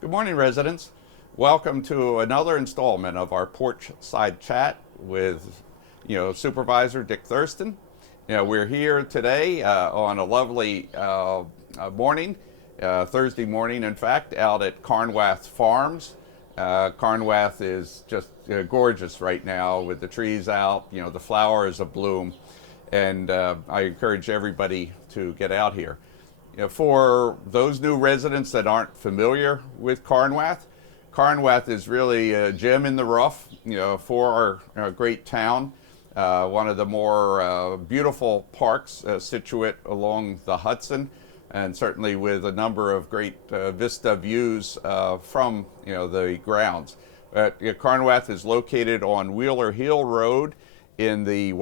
Good morning, residents. Welcome to another installment of our Porch Side Chat with, Supervisor Dick Thurston. We're here today on a lovely morning, Thursday morning, in fact, out at Carnwath Farms. Carnwath is just gorgeous right now with the trees out, the flowers abloom, and I encourage everybody to get out here. For those new residents that aren't familiar with Carnwath, Carnwath is really a gem in the rough, for our great town. One of the more beautiful parks situate along the Hudson, and certainly with a number of great vista views from the grounds. Carnwath is located on Wheeler Hill Road in the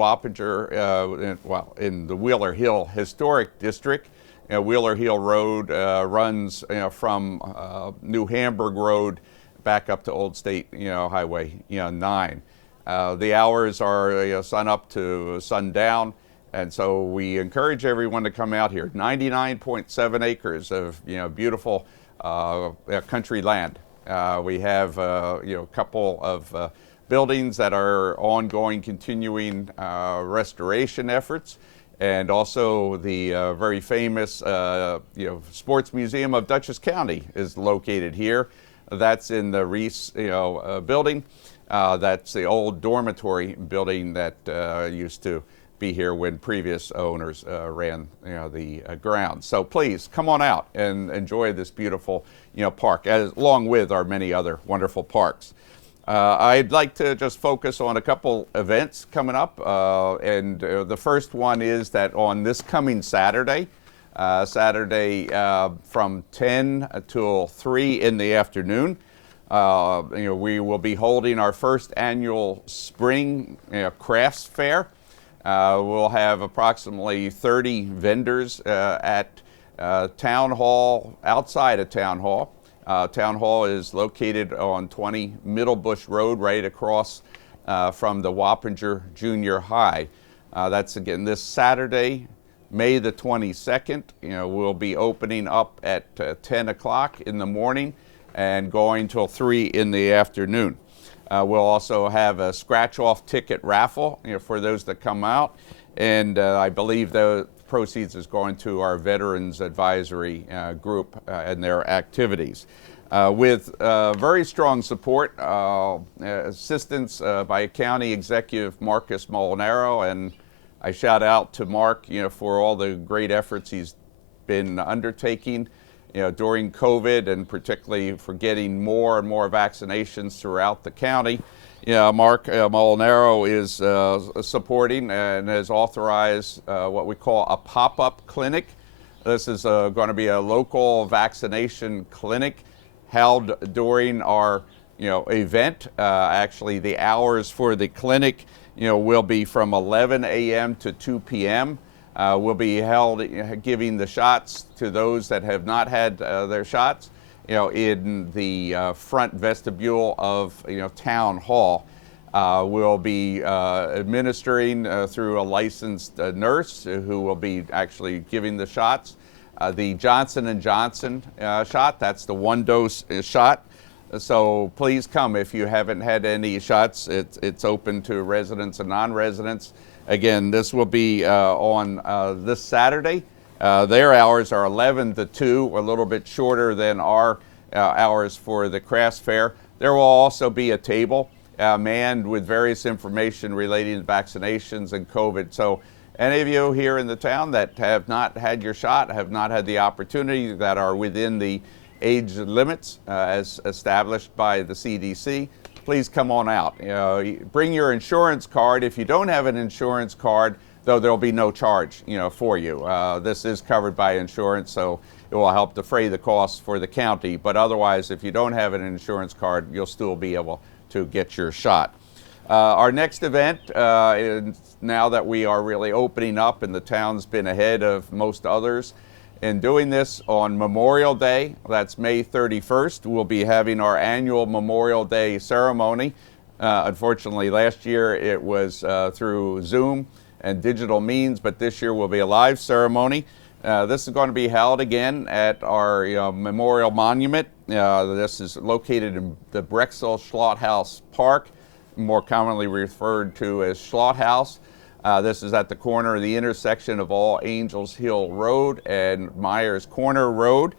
in the Wheeler Hill Historic District. Wheeler Hill Road runs from New Hamburg Road back up to Old State Highway 9. The hours are sun up to sundown, and so we encourage everyone to come out here. 99.7 acres of beautiful country land. We have a couple of buildings that are ongoing, continuing restoration efforts. And also the very famous Sports Museum of Dutchess County is located here. That's in the Reese building. That's the old dormitory building that used to be here when previous owners ran the grounds. So please come on out and enjoy this beautiful park, along with our many other wonderful parks. I'd like to just focus on a couple events coming up, and the first one is that on this coming Saturday, from 10 till 3 in the afternoon, we will be holding our first annual spring crafts fair. We'll have approximately 30 vendors at Town Hall, outside of Town Hall. Town Hall is located on 20 Middle Bush Road, right across from the Wappinger Junior High. That's again this Saturday, May the 22nd. We'll be opening up at 10 o'clock in the morning and going till 3 in the afternoon. We'll also have a scratch-off ticket raffle for those that come out, and I believe the proceeds is going to our Veterans Advisory Group and their activities. With very strong support, assistance by County Executive Marcus Molinaro, and I shout out to Mark for all the great efforts he's been undertaking during COVID, and particularly for getting more and more vaccinations throughout the county. Mark Molinaro is supporting and has authorized what we call a pop-up clinic. This is going to be a local vaccination clinic held during our event. Actually, the hours for the clinic will be from 11 a.m. to 2 p.m. We'll be held giving the shots to those that have not had their shots in the front vestibule of Town Hall. We'll be administering through a licensed nurse who will be actually giving the shots. The Johnson & Johnson shot, that's the one-dose shot. So please come if you haven't had any shots. It's open to residents and non-residents. Again, this will be on this Saturday. Their hours are 11 to 2, a little bit shorter than our hours for the crafts fair. There will also be a table manned with various information relating to vaccinations and COVID. So any of you here in the town that have not had your shot, have not had the opportunity, that are within the age limits as established by the CDC, please come on out. Bring your insurance card. If you don't have an insurance card, though, there'll be no charge for you. This is covered by insurance, so it will help defray the costs for the county. But otherwise, if you don't have an insurance card, you'll still be able to get your shot. Our next event, now that we are really opening up and the town's been ahead of most others in doing this, on Memorial Day, that's May 31st, we'll be having our annual Memorial Day ceremony. Unfortunately, last year it was through Zoom and digital means, but this year will be a live ceremony. This is going to be held again at our memorial monument This is located in the Brexel Slaughterhouse Park, more commonly referred to as Schlott House. This is at the corner of the intersection of All Angels Hill Road and Myers Corner Road.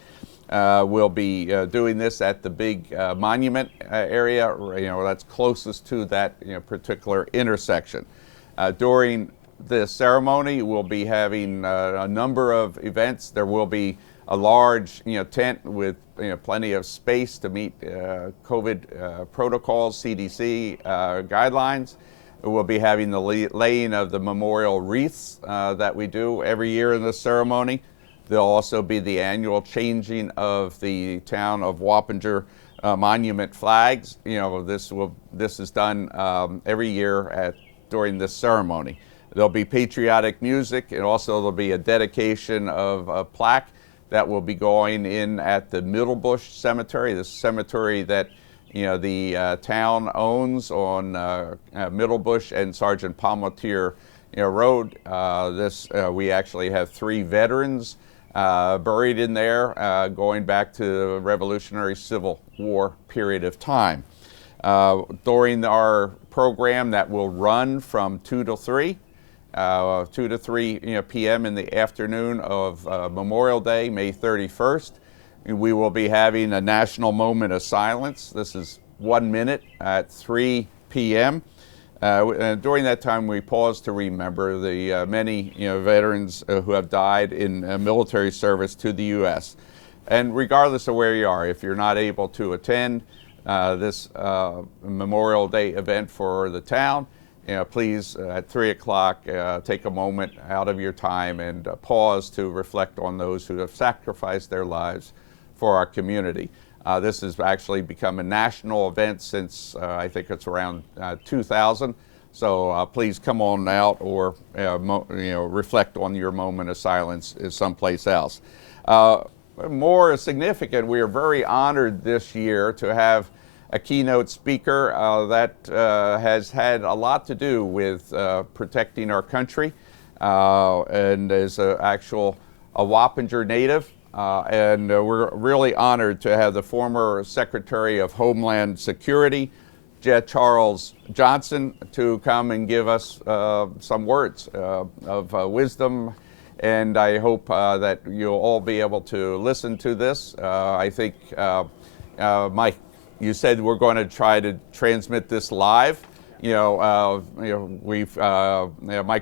We'll be doing this at the big monument area, that's closest to that particular intersection. During the ceremony, we'll be having a number of events. There will be a large tent with plenty of space to meet COVID protocols, CDC guidelines. We'll be having the laying of the memorial wreaths that we do every year in this ceremony. There'll also be the annual changing of the town of Wappinger monument flags. This is done every year during this ceremony. There'll be patriotic music, and also there'll be a dedication of a plaque that will be going in at the Middlebush Cemetery, the cemetery that the town owns on Middlebush and Sergeant Palmatier Road. We actually have 3 veterans buried in there, going back to the Revolutionary Civil War period of time. During our program that will run from 2 to 3 p.m. in the afternoon of Memorial Day, May 31st. We will be having a national moment of silence. This is 1 minute at 3 p.m. During that time, we pause to remember the many veterans who have died in military service to the U.S. And regardless of where you are, if you're not able to attend this Memorial Day event for the town, please at 3 o'clock take a moment out of your time and pause to reflect on those who have sacrificed their lives for our community. This has actually become a national event since I think it's around 2000. So please come on out or reflect on your moment of silence someplace else. More significant, we are very honored this year to have a keynote speaker that has had a lot to do with protecting our country and is a Wappinger native. And we're really honored to have the former Secretary of Homeland Security, Charles Johnson, to come and give us some words of wisdom. And I hope that you'll all be able to listen to this. I think, Mike, you said we're going to try to transmit this live. Mike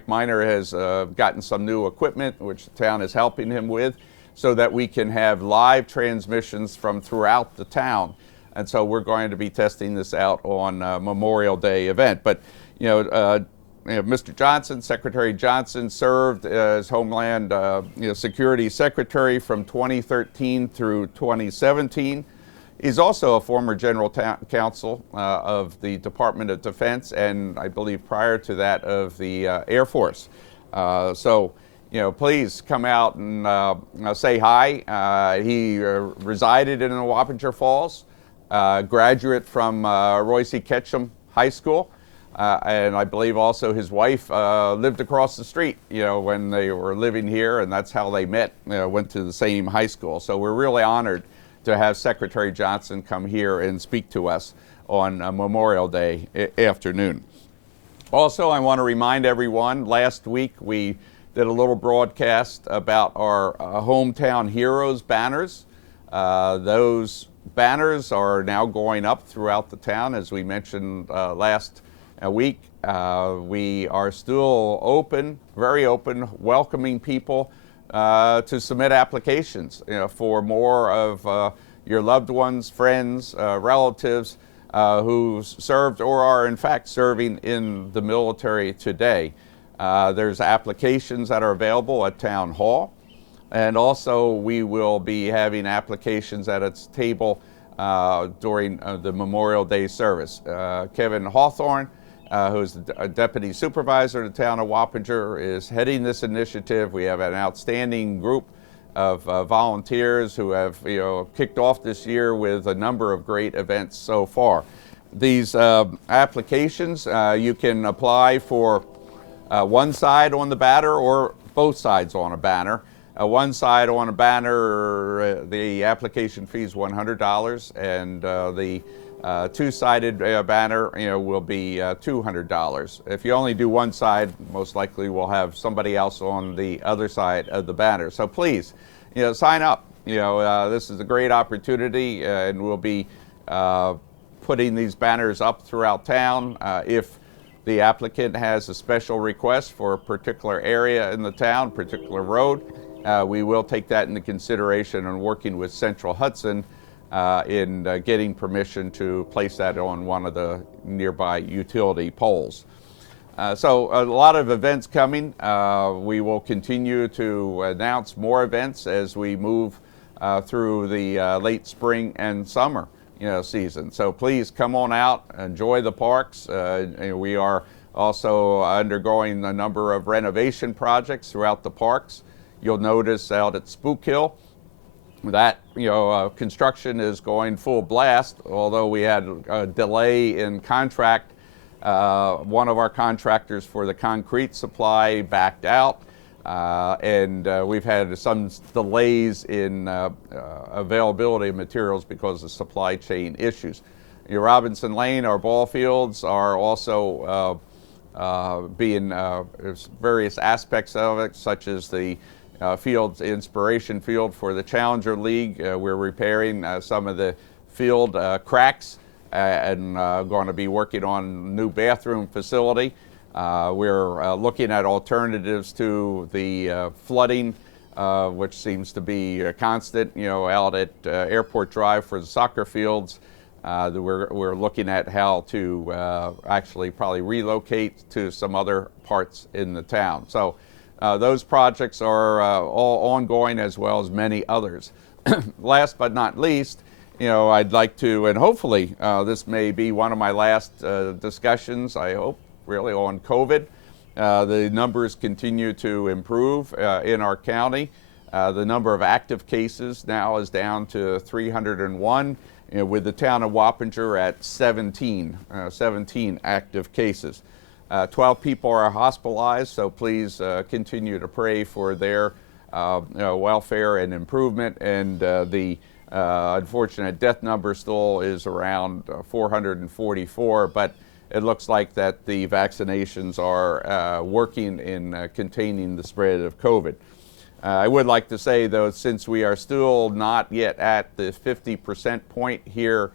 Miner has gotten some new equipment, which the town is helping him with, so that we can have live transmissions from throughout the town. And so we're going to be testing this out on Memorial Day event. But Mr. Johnson, Secretary Johnson, served as Homeland Security Secretary from 2013 through 2017. He's also a former General Counsel of the Department of Defense, and I believe prior to that of the Air Force. Please come out and say hi. He resided in Wappinger Falls, graduate from Royce Ketchum High School, and I believe also his wife lived across the street, when they were living here, and that's how they met, went to the same high school. So we're really honored to have Secretary Johnson come here and speak to us on Memorial Day afternoon. Also, I want to remind everyone, last week we did a little broadcast about our Hometown Heroes banners. Those banners are now going up throughout the town. As we mentioned last week, we are still open, very open, welcoming people to submit applications for more of your loved ones, friends, relatives who served or are in fact serving in the military today. There's applications that are available at Town Hall, and also we will be having applications at its table during the Memorial Day service. Kevin Hawthorne, who's the Deputy Supervisor of the town of Wappinger, is heading this initiative. We have an outstanding group of volunteers who have kicked off this year with a number of great events so far. These applications, you can apply for one side on the banner or both sides on a banner. one side on a banner, the application fee is $100, and the two-sided banner, will be $200. If you only do one side, most likely we'll have somebody else on the other side of the banner. So please, sign up. This is a great opportunity, and we'll be putting these banners up throughout town. If the applicant has a special request for a particular area in the town, particular road, we will take that into consideration and working with Central Hudson in getting permission to place that on one of the nearby utility poles. So a lot of events coming. We will continue to announce more events as we move through the late spring and summer season. So please come on out, enjoy the parks. We are also undergoing a number of renovation projects throughout the parks. You'll notice out at Spook Hill that construction is going full blast, although we had a delay in contract. One of our contractors for the concrete supply backed out, and we've had some delays in availability of materials because of supply chain issues. Robinson Lane, our ball fields, are also being various aspects of it, such as the inspiration field for the Challenger League. We're repairing some of the field cracks and going to be working on a new bathroom facility. We're looking at alternatives to the flooding, which seems to be constant, out at Airport Drive for the soccer fields. We're looking at how to actually probably relocate to some other parts in the town. So those projects are all ongoing, as well as many others. Last but not least, I'd like to, and hopefully this may be one of my last discussions, I hope, really, on COVID. The numbers continue to improve in our county. The number of active cases now is down to 301, with the town of Wappinger at 17 active cases. 12 people are hospitalized, so please continue to pray for their welfare and improvement. And the unfortunate death number still is around 444, but it looks like that the vaccinations are working in containing the spread of COVID. I would like to say, though, since we are still not yet at the 50% point here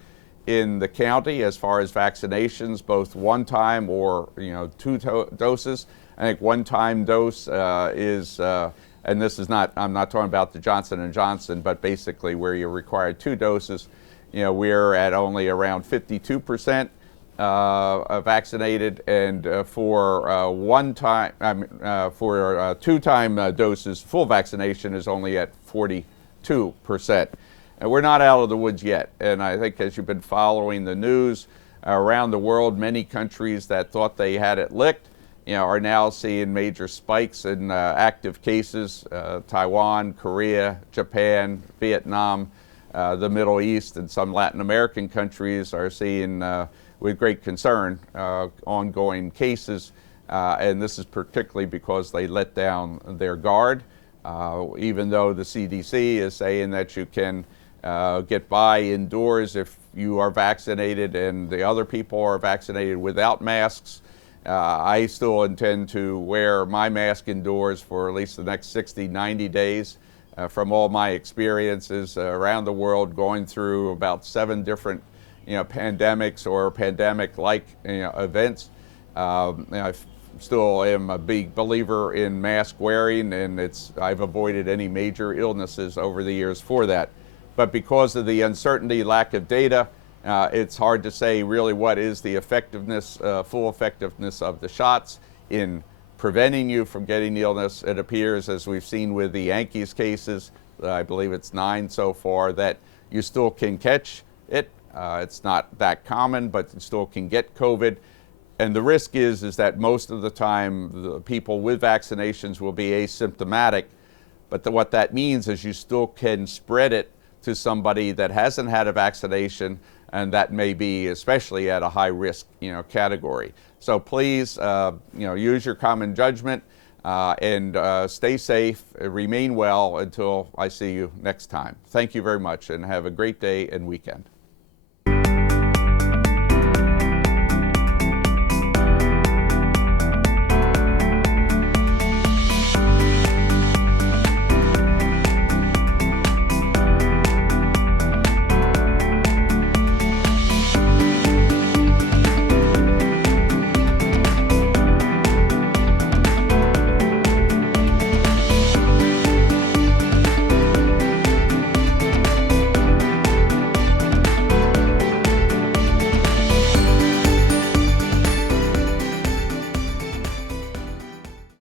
in the county as far as vaccinations, both one time or two doses. I think one time dose is, and this is not, I'm not talking about the Johnson & Johnson, but basically where you're required two doses. We're at only around 52% vaccinated, and for two-time doses, full vaccination is only at 42%. And we're not out of the woods yet. And I think, as you've been following the news around the world, many countries that thought they had it licked, are now seeing major spikes in active cases. Taiwan, Korea, Japan, Vietnam, the Middle East, and some Latin American countries are seeing with great concern ongoing cases. And this is particularly because they let down their guard. Even though the CDC is saying that you can get by indoors if you are vaccinated and the other people are vaccinated without masks. I still intend to wear my mask indoors for at least the next 60, 90 days. From all my experiences around the world, going through about 7 different pandemics or pandemic-like events. I still am a big believer in mask wearing, and I've avoided any major illnesses over the years for that. But because of the uncertainty, lack of data, it's hard to say really what is the effectiveness, full effectiveness of the shots in preventing you from getting the illness. It appears, as we've seen with the Yankees cases, I believe it's 9 so far, that you still can catch it. It's not that common, but you still can get COVID. And the risk is that most of the time the people with vaccinations will be asymptomatic. But what that means is you still can spread it to somebody that hasn't had a vaccination, and that may be especially at a high risk category. So please use your common judgment. and stay safe, remain well until I see you next time. Thank you very much, and have a great day and weekend.